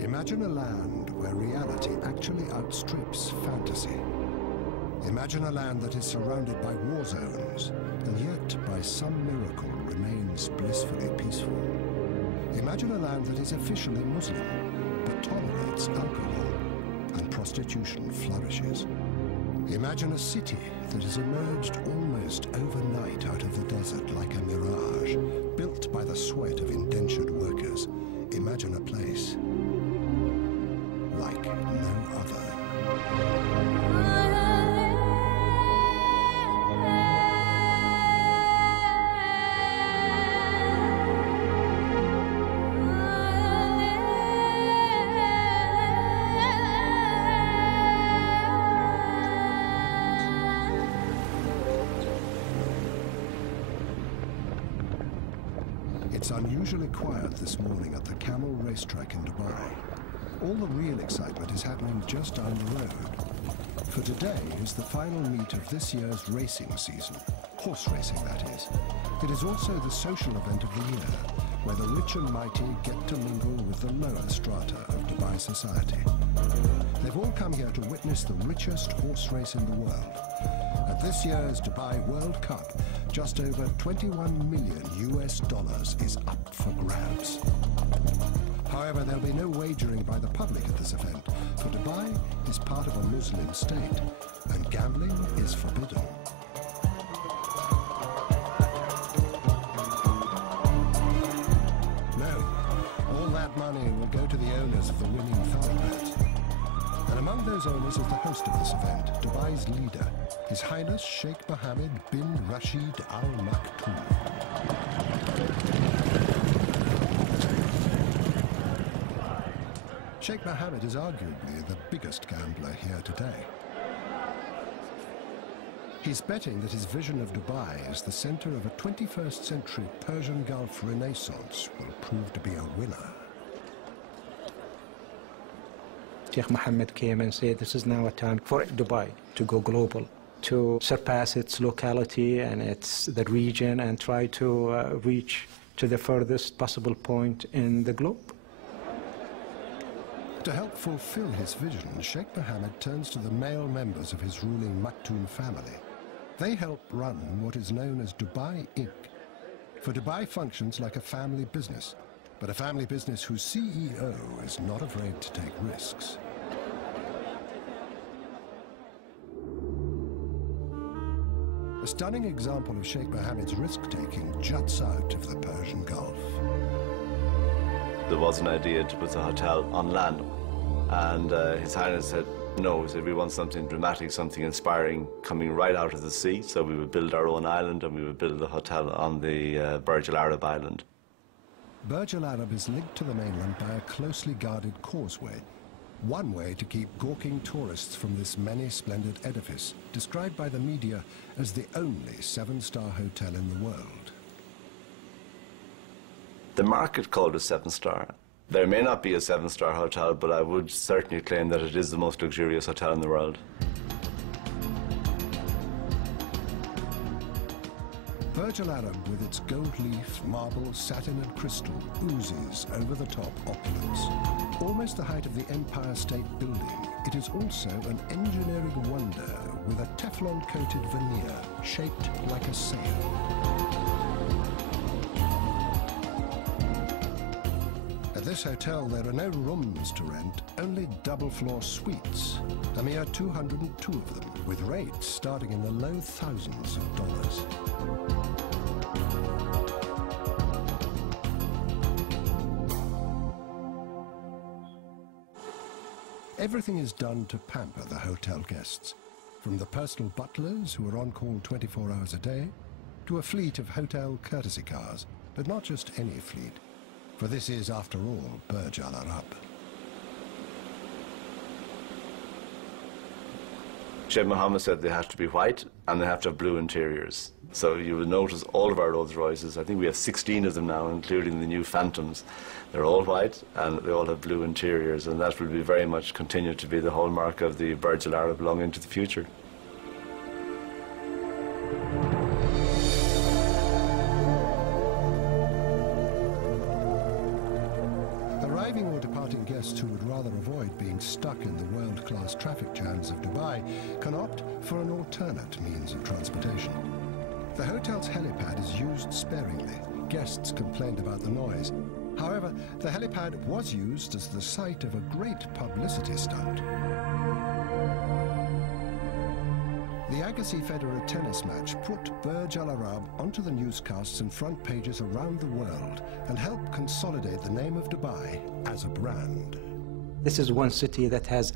Imagine a land where reality actually outstrips fantasy. Imagine a land that is surrounded by war zones, and yet, by some miracle, remains blissfully peaceful. Imagine a land that is officially Muslim, but tolerates alcohol, and prostitution flourishes. Imagine a city that has emerged almost overnight out of the desert like a mirage, built by the sweat of indentured workers. Imagine a place like no other. It's unusually quiet this morning at the Camel racetrack in Dubai. All the real excitement is happening just down the road. For today is the final meet of this year's racing season. Horse racing, that is. It is also the social event of the year, where the rich and mighty get to mingle with the lower strata of Dubai society. They've all come here to witness the richest horse race in the world. At this year's Dubai World Cup, just over $21 million is up for grabs. However, there'll be no wagering by the public at this event, for Dubai is part of a Muslim state, and gambling is forbidden. No, all that money will go to the owners of the winning thoroughbreds. And among those owners is the host of this event, Dubai's leader, His Highness Sheikh Mohammed bin Rashid Al Maktoum. Sheikh Mohammed is arguably the biggest gambler here today. He's betting that his vision of Dubai as the center of a 21st century Persian Gulf renaissance will prove to be a winner. Sheikh Mohammed came and said this is now a time for Dubai to go global, to surpass its locality and the region and try to reach to the furthest possible point in the globe. To help fulfill his vision, Sheikh Mohammed turns to the male members of his ruling Maktoum family. They help run what is known as Dubai Inc. For Dubai functions like a family business, but a family business whose CEO is not afraid to take risks. A stunning example of Sheikh Mohammed's risk-taking juts out of the Persian Gulf. There was an idea to put a hotel on land, and His Highness said, no, he said, we want something dramatic, something inspiring coming right out of the sea, so we would build our own island and we would build a hotel on the Burj Al Arab island. Burj Al Arab is linked to the mainland by a closely guarded causeway, one way to keep gawking tourists from this many-splendid edifice, described by the media as the only seven-star hotel in the world. The market called it seven-star. There may not be a seven-star hotel, but I would certainly claim that it is the most luxurious hotel in the world. Burj Al Arab, with its gold leaf, marble, satin and crystal, oozes over-the-top opulence. Almost the height of the Empire State Building, it is also an engineering wonder with a Teflon-coated veneer shaped like a sail. At this hotel, there are no rooms to rent, only double-floor suites, a mere 202 of them, with rates starting in the low thousands of dollars. Everything is done to pamper the hotel guests, from the personal butlers who are on call 24 hours a day, to a fleet of hotel courtesy cars, but not just any fleet, for this is, after all, Burj Al Arab. Sheikh Mohammed said they have to be white and they have to have blue interiors. So you will notice all of our Rolls Royces, I think we have 16 of them now, including the new Phantoms. They're all white and they all have blue interiors, and that will be very much continue to be the hallmark of the Burj Al Arab long into the future. Arriving or departing guests who would rather avoid being stuck in the world-class traffic jams of Dubai can opt for an alternate means of transportation. The hotel's helipad is used sparingly. Guests complained about the noise. However, the helipad was used as the site of a great publicity stunt. The Agassi Federer tennis match put Burj Al Arab onto the newscasts and front pages around the world and helped consolidate the name of Dubai as a brand. This is one city that has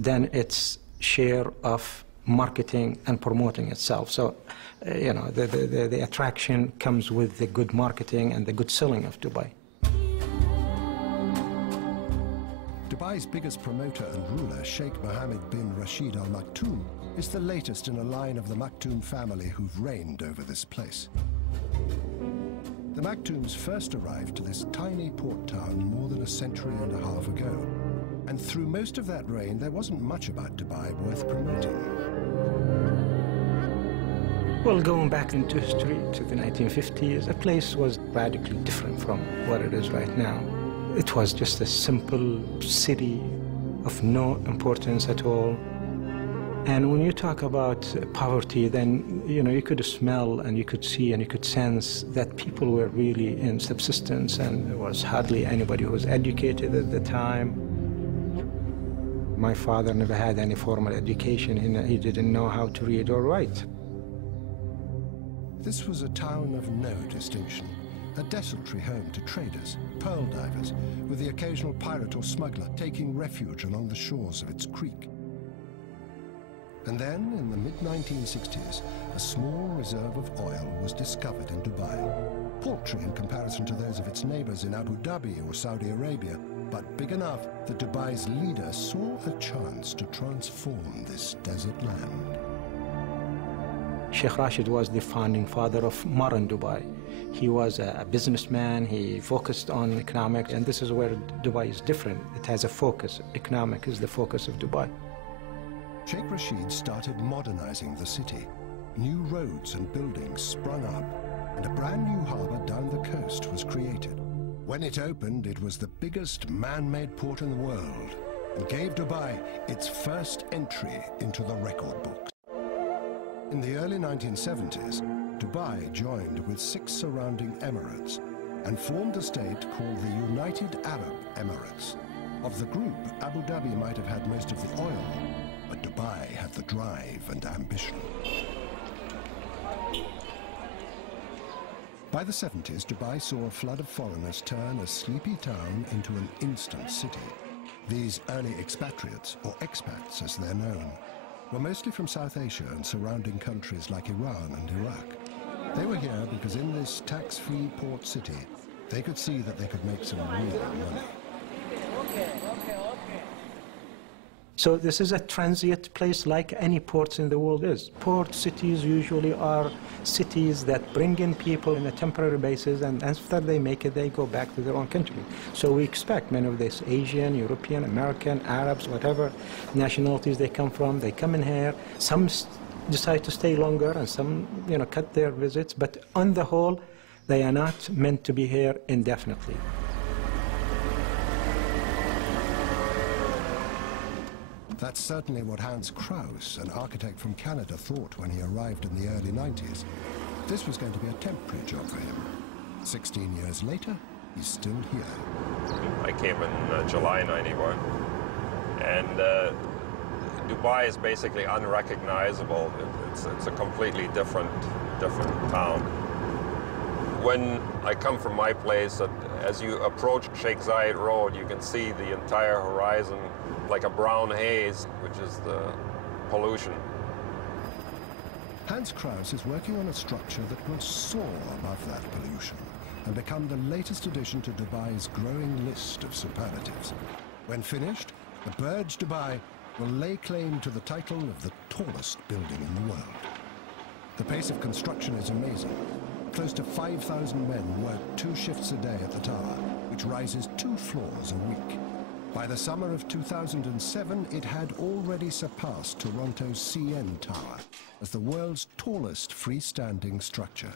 done its share of marketing and promoting itself. So, you know, the attraction comes with the good marketing and the good selling of Dubai. Dubai's biggest promoter and ruler, Sheikh Mohammed bin Rashid Al Maktoum, is the latest in a line of the Maktoum family who've reigned over this place. The Maktoums first arrived to this tiny port town more than a century and a half ago. And through most of that reign, there wasn't much about Dubai worth promoting. Well, going back into history to the 1950s, the place was radically different from what it is right now. It was just a simple city of no importance at all. And when you talk about poverty, then, you know, you could smell and you could see and you could sense that people were really in subsistence, and there was hardly anybody who was educated at the time. My father never had any formal education. He didn't know how to read or write. This was a town of no distinction, a desultory home to traders, pearl divers, with the occasional pirate or smuggler taking refuge along the shores of its creek. And then, in the mid-1960s, a small reserve of oil was discovered in Dubai. Paltry in comparison to those of its neighbors in Abu Dhabi or Saudi Arabia, but big enough that Dubai's leader saw a chance to transform this desert land. Sheikh Rashid was the founding father of modern Dubai. He was a businessman. He focused on economics, and this is where Dubai is different. It has a focus. Economic is the focus of Dubai. Sheikh Rashid started modernizing the city. New roads and buildings sprung up, and a brand new harbor down the coast was created. When it opened, it was the biggest man-made port in the world and gave Dubai its first entry into the record books. In the early 1970s, Dubai joined with 6 surrounding emirates and formed a state called the United Arab Emirates. Of the group, Abu Dhabi might have had most of the oil, but Dubai had the drive and ambition. By the 70s, Dubai saw a flood of foreigners turn a sleepy town into an instant city. These early expatriates, or expats as they're known, were mostly from South Asia and surrounding countries like Iran and Iraq. They were here because in this tax-free port city, they could see that they could make some real money. So this is a transient place like any ports in the world is. Port cities usually are cities that bring in people on a temporary basis, and after they make it, they go back to their own country. So we expect many of these Asian, European, American, Arabs, whatever nationalities they come from, they come in here. Some decide to stay longer, and some, you know, cut their visits. But on the whole, they are not meant to be here indefinitely. That's certainly what Hans Kraus, an architect from Canada, thought when he arrived in the early 90s. This was going to be a temporary job for him. 16 years later, he's still here. I came in July '91, and Dubai is basically unrecognizable. It's a completely different town. When I come from my place, as you approach Sheikh Zayed Road, you can see the entire horizon like a brown haze, which is the pollution. Hans Kraus is working on a structure that will soar above that pollution and become the latest addition to Dubai's growing list of superlatives. When finished, the Burj Dubai will lay claim to the title of the tallest building in the world. The pace of construction is amazing. Close to 5,000 men work 2 shifts a day at the tower, which rises 2 floors a week. By the summer of 2007, it had already surpassed Toronto's CN Tower as the world's tallest freestanding structure.